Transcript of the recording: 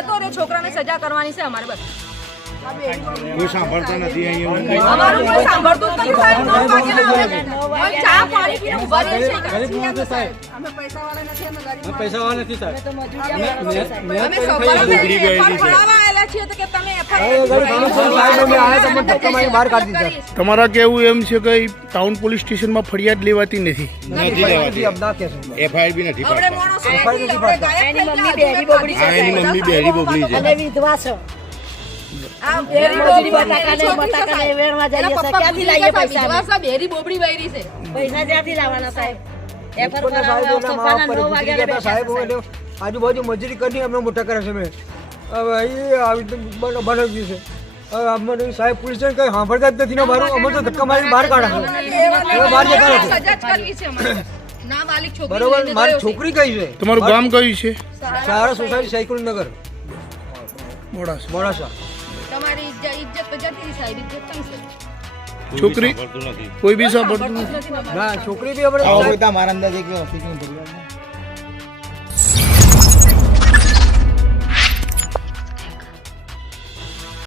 જતો રે, છોકરાને સજા કરવાની છે અમારે બસ. કોઈ સાંભળતા નથી અહીંયા. અમારું કોઈ સાંભળતું જ નથી સાહેબ. 9 વાગ્યાના આવે છે. ચા પાણી પીને ઊભા રહે છે. અમે પૈસાવાળા નથી, અમે ગરીબ પૈસાવાળા નથી સાહેબ. અમે સવારે ભણાવવા આવેલા છીએ તો કે તમે બહાર કાઢી દીધા. તમારા કેવું એમ છે કે ટાઉન પોલીસ સ્ટેશનમાં ફરિયાદ લેવાતી નથી. એફઆઈઆર બી નથી આપણે માણસો નથી, આપણે ગાયબ થઈ ગયા. એની મમ્મી બેરી બોબલી છે. અને વિધવા છે. આ બેરી બોબડી બટાકાને વેણવા જઈએ છે. ક્યાંથી લાવીએ પૈસા? વિધવા બેરી બોબડી વૈરી છે. પૈસા ક્યાંથી લાવવાના સાહેબ? આજુબાજુ મજૂરી કરી અમને મોટા કરે છે. મેં હવે આવી બનાવ્યું છે. હવે અમને સાહેબ પોલીસ કઈ સાંભળતા જ નથી ને. મારું અમે તો ધક્કા મારી બહાર કાઢે છે. બહાર જતા નથી. સજા જ કરવી છે અમારે. ના માલિક છોકરી બરોબર. લઈને મારી ગયો છે. છોકરી કઈ છે? તમારું ગામ કયું છે? સારા સોસાયટી સાયકુલનગર મોડાસા. મોડાસા. તમારી ઇજ્જત તો જતી સાહેબ, ઇજ્જત કઈ છે? છોકરી કોઈ બી સાંભળતું નથી. નથી. ના છોકરી બી આપણે મારા અંદાજે